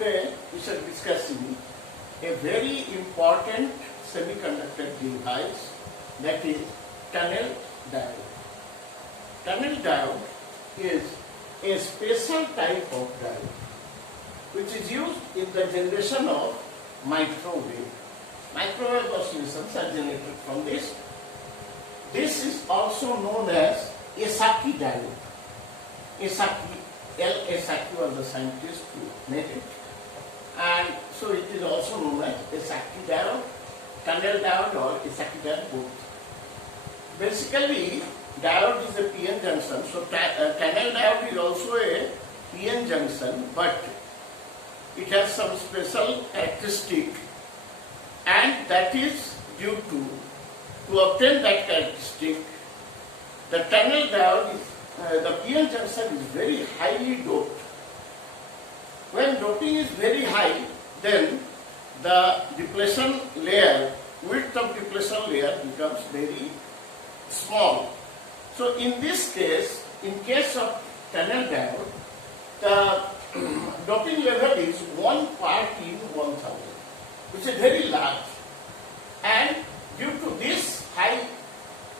today we shall discussing a very important semiconductor device, that is tunnel diode. Tunnel diode is a special type of diode which is used in the generation of microwave. Microwave oscillations are generated from this. This is also known as a Saki diode. Saki was the scientist who made it, and so it is also known as a Saki diode, tunnel diode, or a Saki diode both. Basically, diode is a PN junction, so tunnel diode is also a PN junction, but it has some special characteristic, and that is due to obtain that characteristic, the tunnel diode is the PN junction is very highly doped. When doping is very high, then the depletion layer, width of depletion layer becomes very small. So in this case, in case of tunnel diode, the doping level is 1 part in 1000, which is very large. And due to this high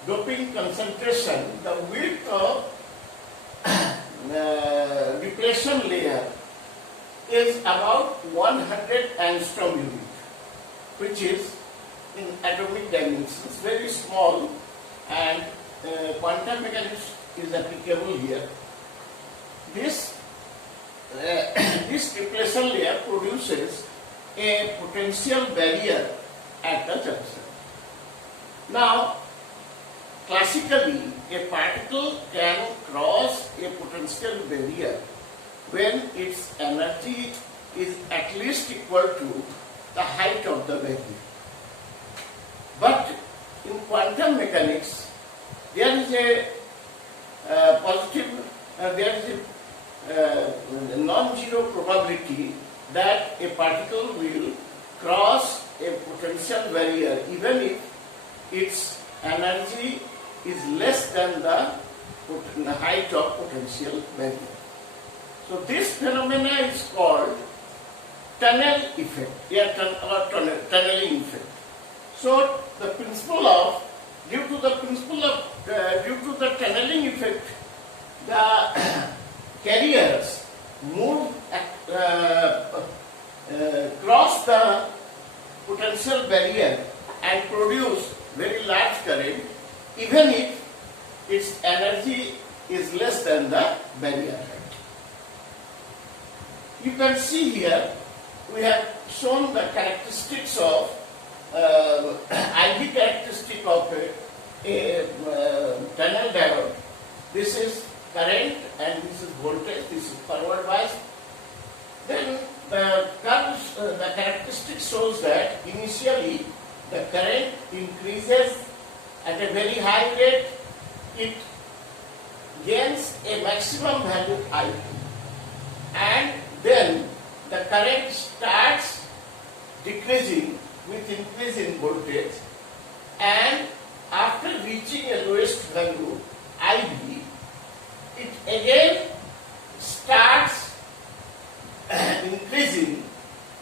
doping concentration, the width of depletion layer is about 100 angstrom unit, which is in atomic dimensions very small, and quantum mechanics is applicable here. This depletion layer produces a potential barrier at the junction. Now, classically, a particle can cross a potential barrier when its energy is at least equal to the height of the barrier. But in quantum mechanics, there is a non-zero probability that a particle will cross a potential barrier even if its energy is less than the height of potential barrier. So this phenomena is called tunnel effect, tunneling effect. So the principle of due to the tunneling effect, the carriers move cross the potential barrier and produce very large current, even if its energy is less than the barrier height. You can see here we have shown the characteristics of IV characteristic of a tunnel diode. This is current and this is voltage. This is forward bias. Then the characteristic shows that initially the current increases at a very high rate. It gains a maximum value I, and then the current starts decreasing with increase in voltage, and after reaching a lowest value IB, it again starts increasing,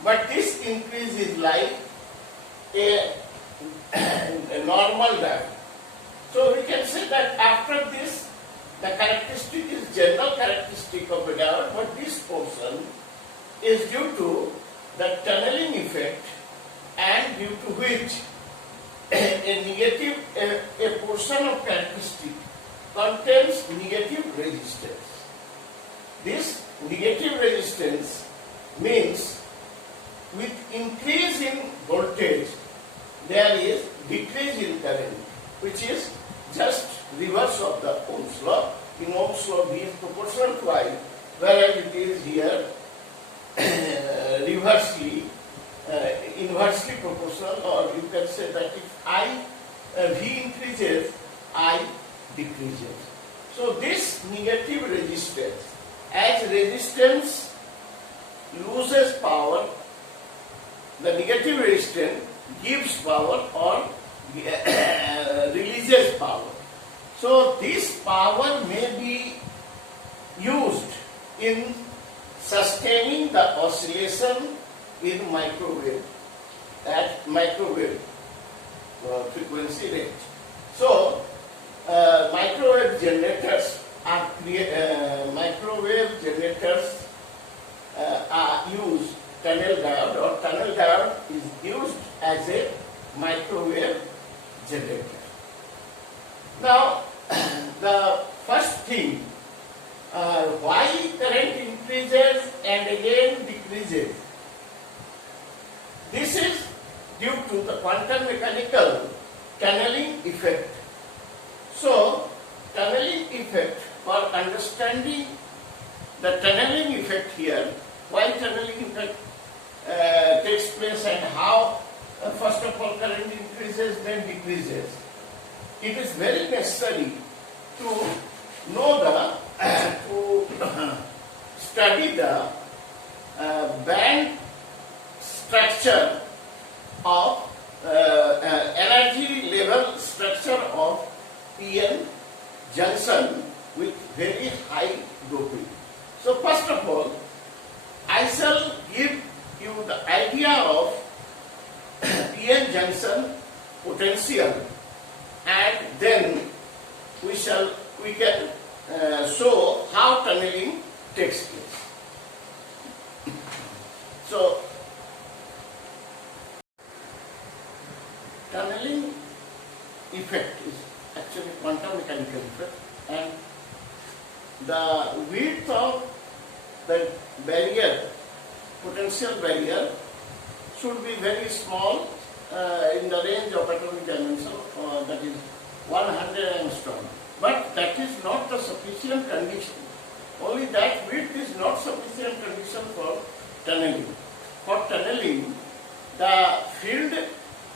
but this increase is like a normal diode. So we can say that after this, the characteristic is general characteristic of a diode, but this portion is due to the tunneling effect, and due to which a portion of characteristic contains negative resistance. This negative resistance means with increase in voltage there is decrease in current, which is just reverse of the Ohm's law. In Ohm's law, V is proportional to I, whereas it is here inversely proportional, or you can say that if V increases, I decreases. So this negative resistance, as resistance loses power, the negative resistance gives power or releases power. So this power may be used in sustaining the oscillation in microwave at microwave frequency range. So microwave generators are use tunnel diode, or tunnel diode is used as a microwave generator. Now the first thing, why current increases and again decreases? This is due to the quantum mechanical tunneling effect. So tunneling effect, for understanding the tunneling effect here, why tunneling effect takes place and how first of all current increases then decreases, it is very necessary to know to study the band structure of energy level structure of PN junction with very high doping. So first of all, I shall give you the idea of PN junction potential, and then we can show how tunneling takes place. So tunneling effect is actually quantum mechanical effect, and the width of the barrier, potential barrier, should be very small in the range of atomic dimension, that is 100 angstrom. But that is not the sufficient condition. Only that width is not sufficient condition for tunneling. For tunneling, the field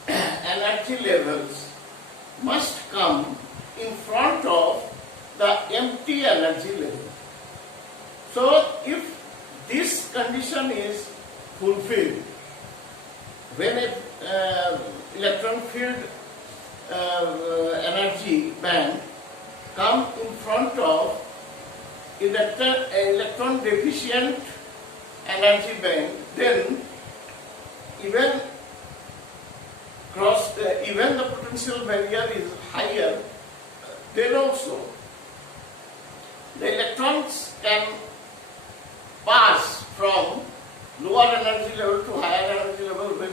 energy levels must come in front of the empty energy level. So if this condition is fulfilled, when a electron field energy band come in front of electron deficient energy band, then even the potential barrier is higher, then also the electrons can pass from lower energy level to higher energy level when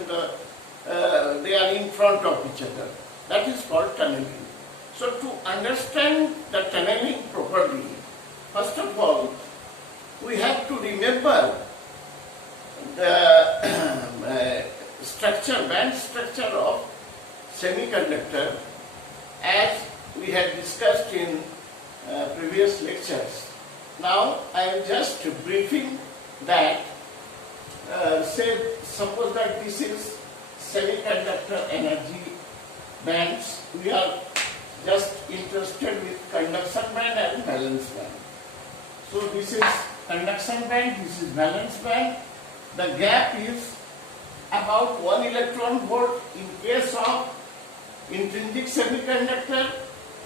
they are in front of each other. That is called tunneling. So to understand the tunneling properly, first of all, we have to remember the band structure of semiconductor, as we had discussed in previous lectures. Now I am just briefing that. Suppose that this is semiconductor energy bands. We are just interested with conduction band and valence band. So this is conduction band, this is valence band. The gap is about 1 electron volt in case of intrinsic semiconductor,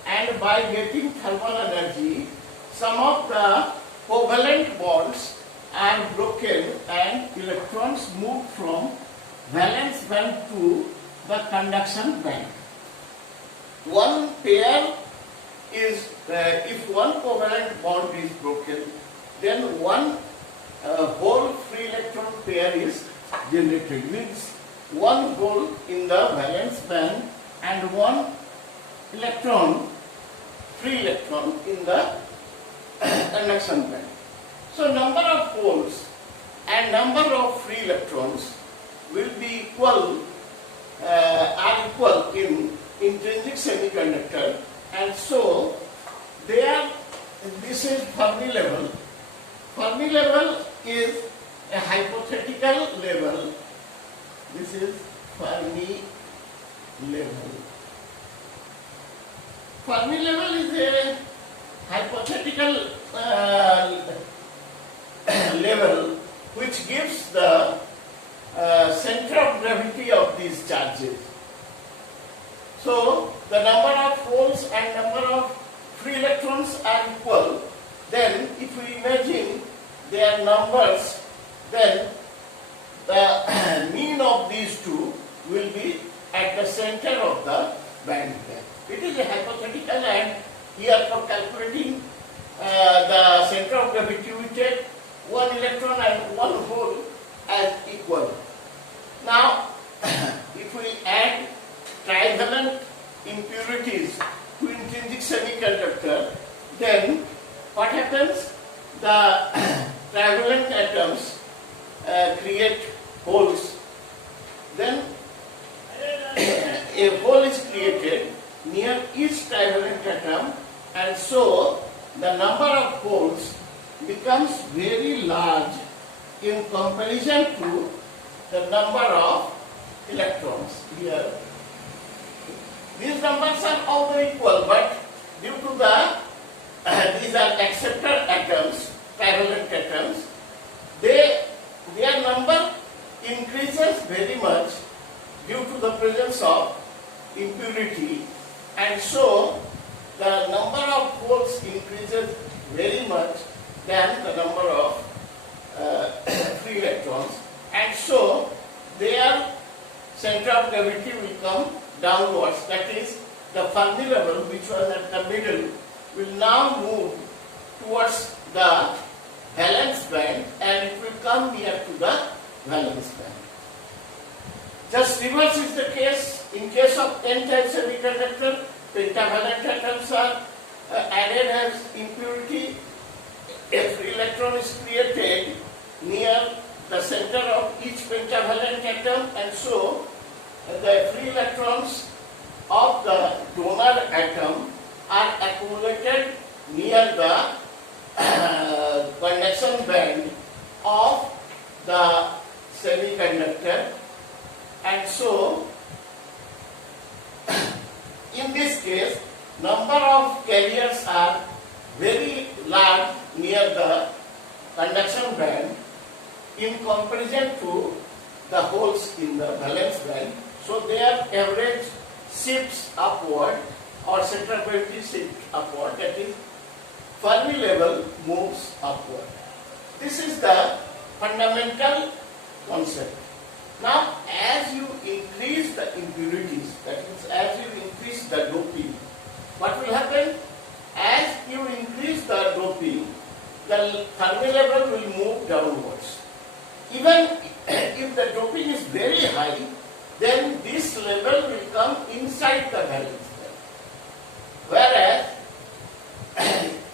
and by getting thermal energy, some of the covalent bonds are broken and electrons move from valence band to the conduction band. One pair is, if one covalent bond is broken, then one whole free electron pair is generated. Means one hole in the valence band and one free electron in the conduction band. So number of holes and number of free electrons will be equal in intrinsic semiconductor, and so this is Fermi level. Fermi level is a hypothetical level. This is Fermi level. Fermi level is a hypothetical level which gives the center of gravity of these charges. So the number of holes and number of free electrons are equal. Then if we imagine their numbers, then the mean of these two will be at the center of the band gap. It is a hypothetical, and here for calculating the center of gravity we take one electron and one hole as equal. Now if we add trivalent impurities to intrinsic semiconductor, then what happens? The trivalent atoms create holes. Then a hole is created near each trivalent atom, and so the number of holes becomes very large in comparison to the number of electrons here. These numbers are all equal, but due to the these are acceptor atoms, trivalent atoms, their number increases very much due to the presence of impurity, and so the number of holes increases very much than the number of free electrons, and so their center of gravity will come downwards. That is, the Fermi level, which was at the middle, will now move towards the valence band, and it will come near to the valence band. Just reverse is the case. In case of N-type semiconductor, pentavalent atoms are added as impurity. A free electron is created near the center of each pentavalent atom, and so the free electrons of the donor atom are accumulated near the conduction band of the semiconductor, and so in this case number of carriers are very large near the conduction band in comparison to the holes in the valence band, so their average shifts upward, or center of gravity shifts upward, that is, Fermi level moves upward. This is the fundamental concept. Now, as you increase the impurities, that means as you increase the doping, what will happen? As you increase the doping, the Fermi level will move downwards. Even if the doping is very high, then this level will come inside the valence band. Whereas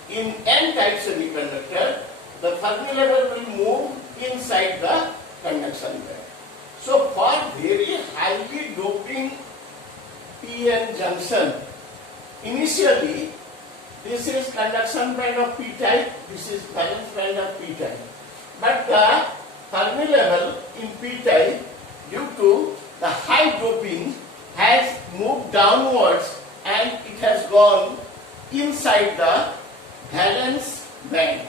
in N-type semiconductor, the Fermi level will move inside the conduction band. So for very highly doping p-n junction, initially this is conduction band of p-type, this is valence band of p-type. But the Fermi level in p-type, due to the high doping, has moved downwards and it has gone inside the valence band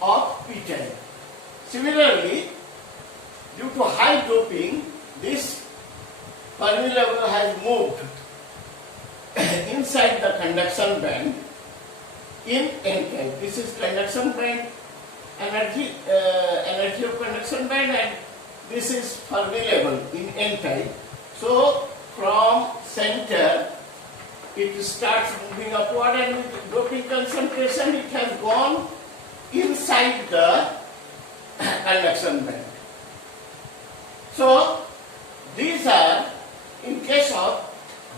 of p-type. Similarly, due to high doping, this Fermi level has moved inside the conduction band in N-type. This is conduction band, energy of conduction band, and this is Fermi level in N-type. So from center it starts moving upward, and with doping concentration it has gone inside the conduction band. So these are in case of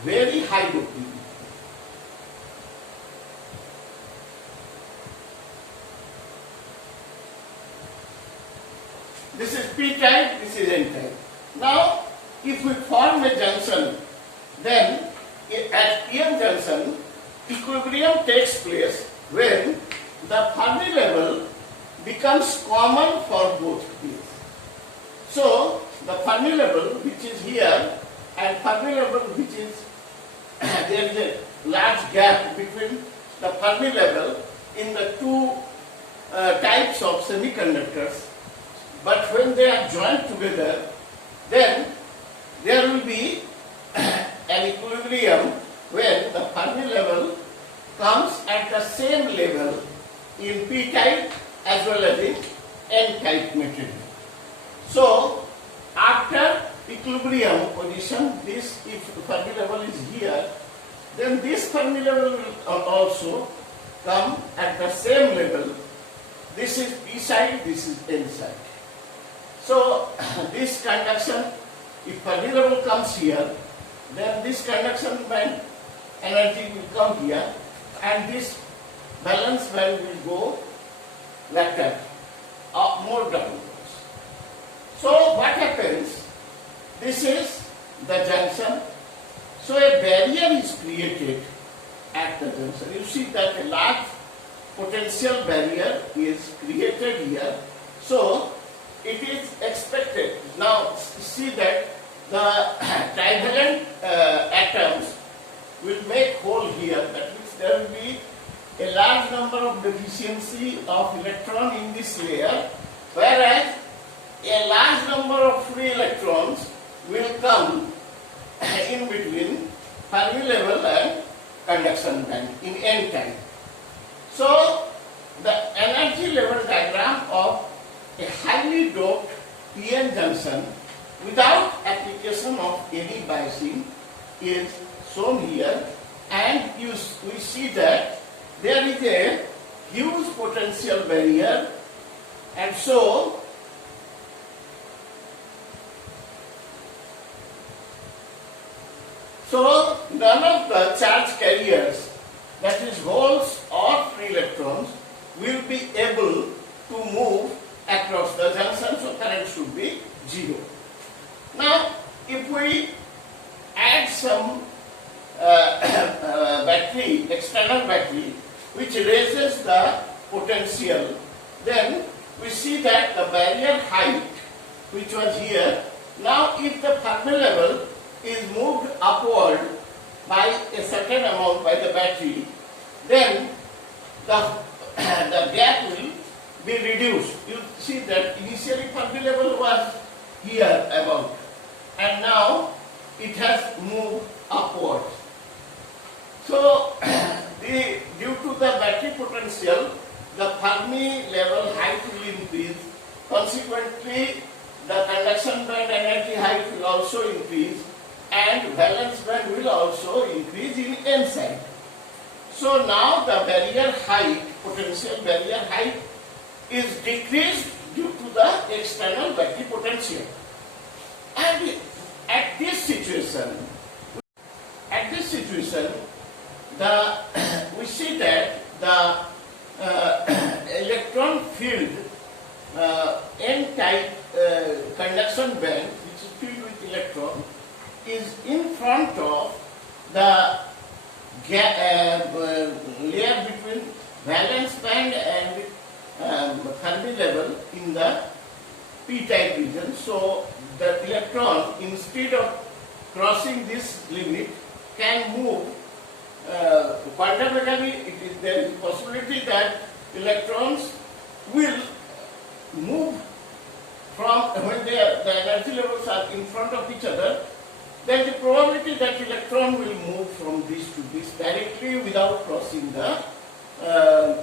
very high doping. This is p-type, this is n-type. Now, if we form a junction, then at p-n junction, equilibrium takes place when the Fermi level becomes common for both peers. So, the Fermi level which is here and Fermi level which is there is a large gap between the Fermi level in the two types of semiconductors, but when they are joined together, then there will be an equilibrium when the Fermi level comes at the same level in p-type as well as in N-type material. So after equilibrium position, this, if Fermi level is here, then this Fermi level will also come at the same level. This is P side, this is N side. So this conduction, if Fermi level comes here, then this conduction band energy will come here, and this valence band will go lateral, more downwards. So what happens? This is the junction. So a barrier is created at the junction. You see that a large potential barrier is created here. So it is expected. Now see that the trivalent atoms will make hole here. That means there will be a large number of deficiency of electron in this layer, whereas a large number of free electrons will come in between Fermi level and conduction band in N time. So the energy level diagram of a highly doped PN junction without application of any biasing is shown here, and we see that there is a huge potential barrier, and so none of the charge carriers, that is holes or free electrons, will be able to move across the junction, so current should be 0. Now if we add some battery, external battery, which raises the potential, then we see that the barrier height, which was here, now if the Fermi level is moved upward by a certain amount by the battery, then the gap will be reduced. You see that initially Fermi level was here about, and now it has moved upward. So due to the battery potential, the Fermi level height will increase. Consequently, the conduction band energy height will also increase, and valence band will also increase in N side. So now the barrier height, potential barrier height, is decreased due to the external battery potential. And at this situation, we see that the electron field N-type conduction band, which is filled with electron, is in front of the layer between valence band and Fermi level in the p-type region. So the electron, instead of crossing this limit, can move. Quantum mechanics, there is a possibility that electrons will move from, when the energy levels are in front of each other, there is a probability that electron will move from this to this directly without crossing the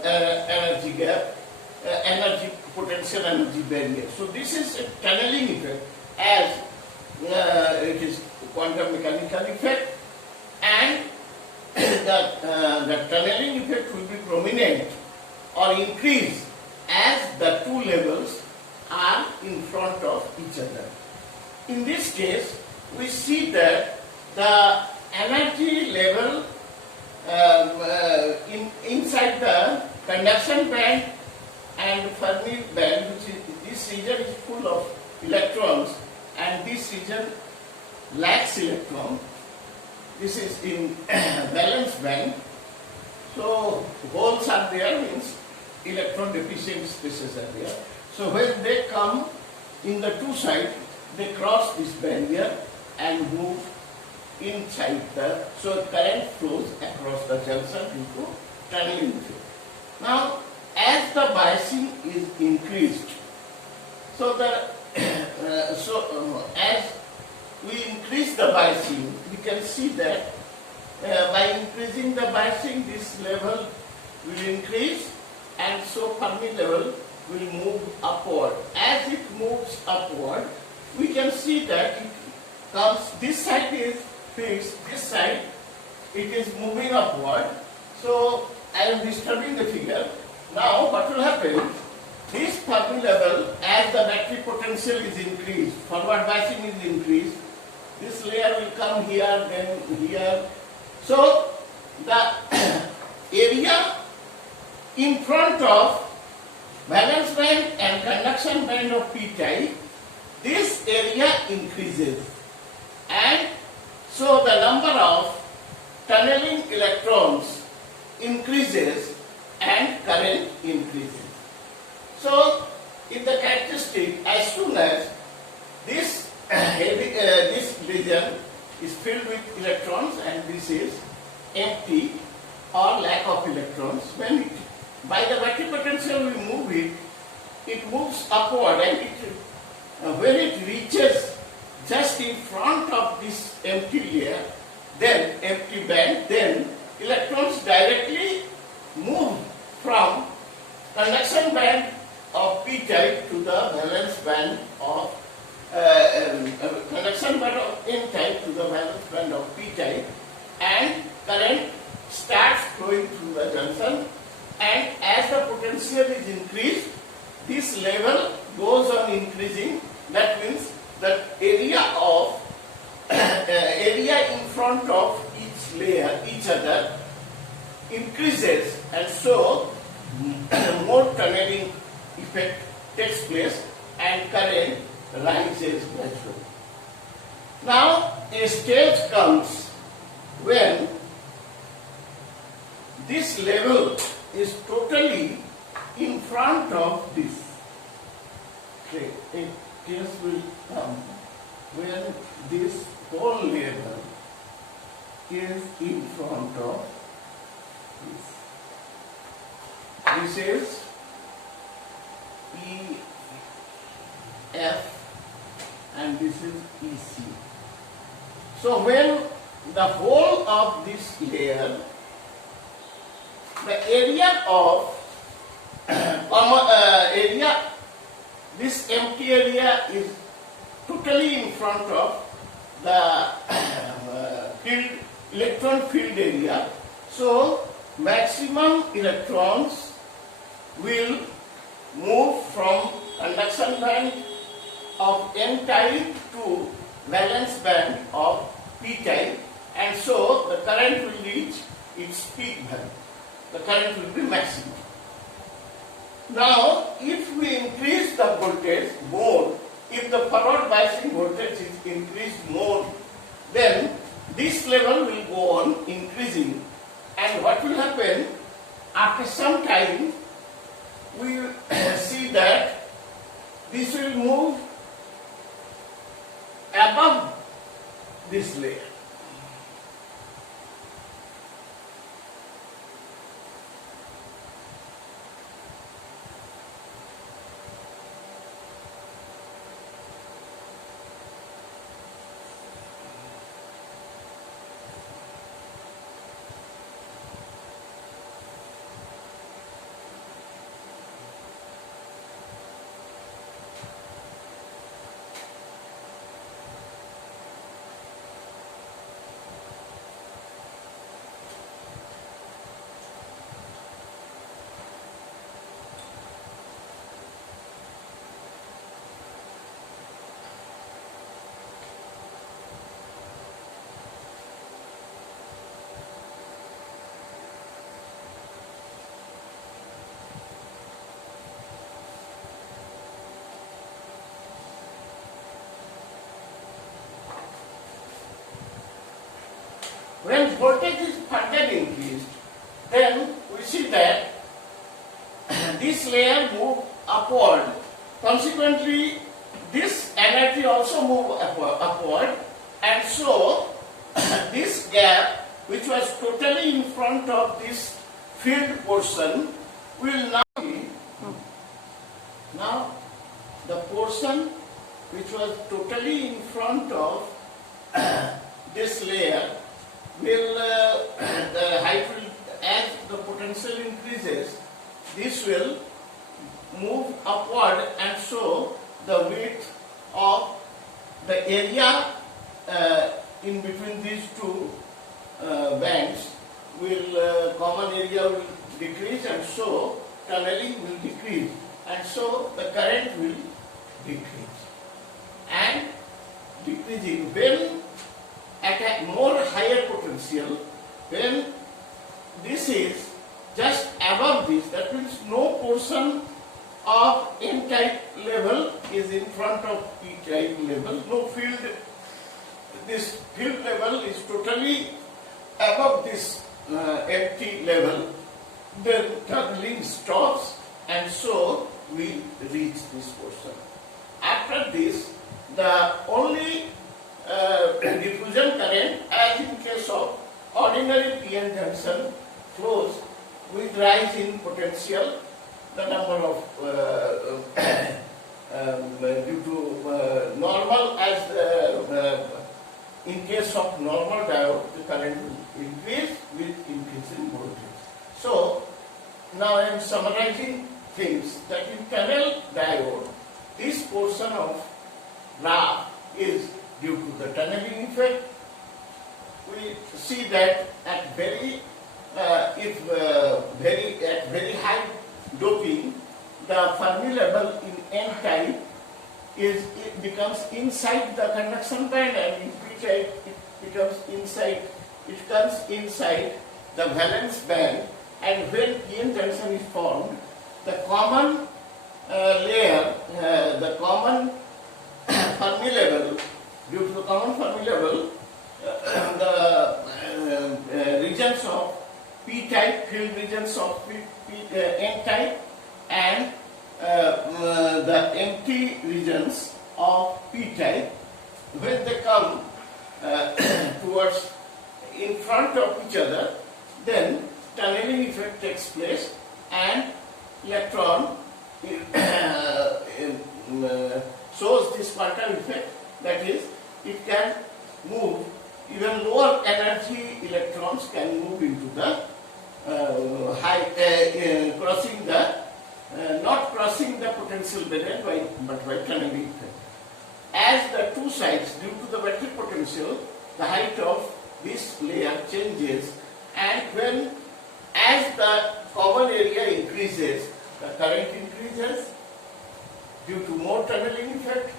energy gap, potential energy barrier. So this is a tunneling effect, as it is quantum mechanical effect, and the tunneling effect will be prominent or increase as the two levels are in front of each other. In this case, we see that the energy level inside the conduction band and Fermi band, which is, this region is full of electrons, and this region lacks electron. This is in valence band. So holes are there, means electron deficient spaces are there. So when they come in the two sides, they cross this barrier and move inside the, so current flows across the junction into tunneling effect. Now, as the biasing is increased, so as we increase the biasing, we can see that by increasing the biasing, this level will increase, and so Fermi level will move upward. As it moves upward, we can see that it comes, this side is fixed, this side it is moving upward. So I am disturbing the figure. Now what will happen? This Fermi level, as the battery potential is increased, forward biasing is increased, this layer will come here, then here. So the area in front of valence band and conduction band of p-type, this area increases, and so the number of tunneling electrons increases and current increases. So in the characteristic, as soon as this this region is filled with electrons and this is empty or lack of electrons, when it, by the battery potential we move it, it moves upward, and it, when it reaches just in front of this empty layer, then empty band, then electrons directly move from conduction band of p-type to the valence band of conduction band of n-type to the valence band of p-type, and current starts flowing through the junction, and as the potential is increased, this level goes on increasing. That means the area of area in front of each layer, each other, increases, and so more tunneling effect takes place and current rises gradually. Now a stage comes when this level is totally in front of this. Okay, a case will come when this whole level is in front of this. This is EF and this is EC. So when the whole of this layer, the area of this empty area is totally in front of the electron field area. So maximum electrons will move from conduction band of n-type to valence band of p-type, and so the current will reach its peak value. The current will be maximum. Now, if we increase the voltage more, if the forward biasing voltage is increased more, then this level will go on increasing, and what will happen after some time, we will see that this will move above this layer. When voltage is further increased, then we see that this layer move upward. Consequently, this energy also move upward, and so this gap, which was totally in front of this field portion, will now be, now the portion which was totally in front of this layer will, the height will, as the potential increases, this will move upward, and so the width of the area in between these two bands will common area will decrease, and so tunneling will decrease, and so the current will decrease. And decreasing when at a more higher potential, when this is just above this, that means no portion of N-type level is in front of P-type level, no field, this field level is totally above this empty level, then tunneling stops, and so we reach this portion. After this, the only diffusion current, as in case of ordinary PN junction, flows with rise in potential. The number of due to normal, as in case of normal diode, the current will increase with increase in voltage. So now I am summarizing things that in tunnel diode, this portion of graph is due to the tunneling effect. We see that at very high doping, the Fermi level in N-type it becomes inside the conduction band, and in P-type it becomes inside. It comes inside the valence band, and when PN junction is formed, the common layer, the common Fermi level, due to the common Fermi level, the regions of P-type, field regions of N-type, and the empty regions of P-type, when they come towards in front of each other, then tunneling effect takes place, and electron shows this quantum effect, that is, it can move, even lower energy electrons can move into the crossing the not crossing the potential barrier but by tunneling effect. As the two sides, due to the battery potential, the height of this layer changes, and when as the common area increases, the current increases due to more tunneling effect,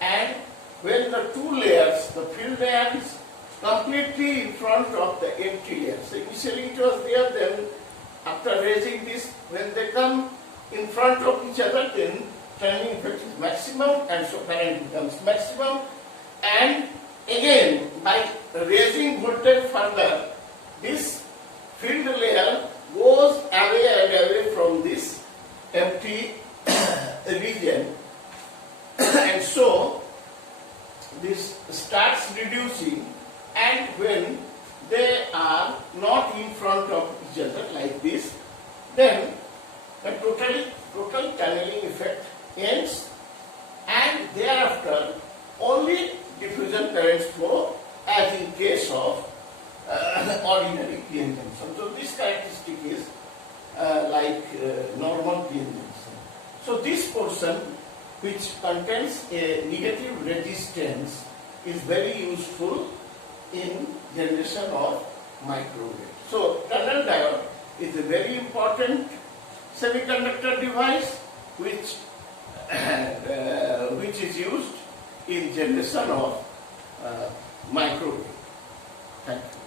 and when the two layers, the field layer is completely in front of the empty layer. So initially it was there, then after raising this, when they come in front of each other, then tunneling effect is maximum, and so current becomes maximum, and again by raising voltage further, this field layer goes away and away from this empty region, and so this starts reducing, and when they are not in front of each other like this, then the total tunneling effect ends, and thereafter only diffusion currents flow, as in case of ordinary PN junction. So this characteristic is like normal PN junction. So this portion, which contains a negative resistance, is very useful in generation of microwave. So tunnel diode is a very important semiconductor device which is used in generation of microwave. Thank you.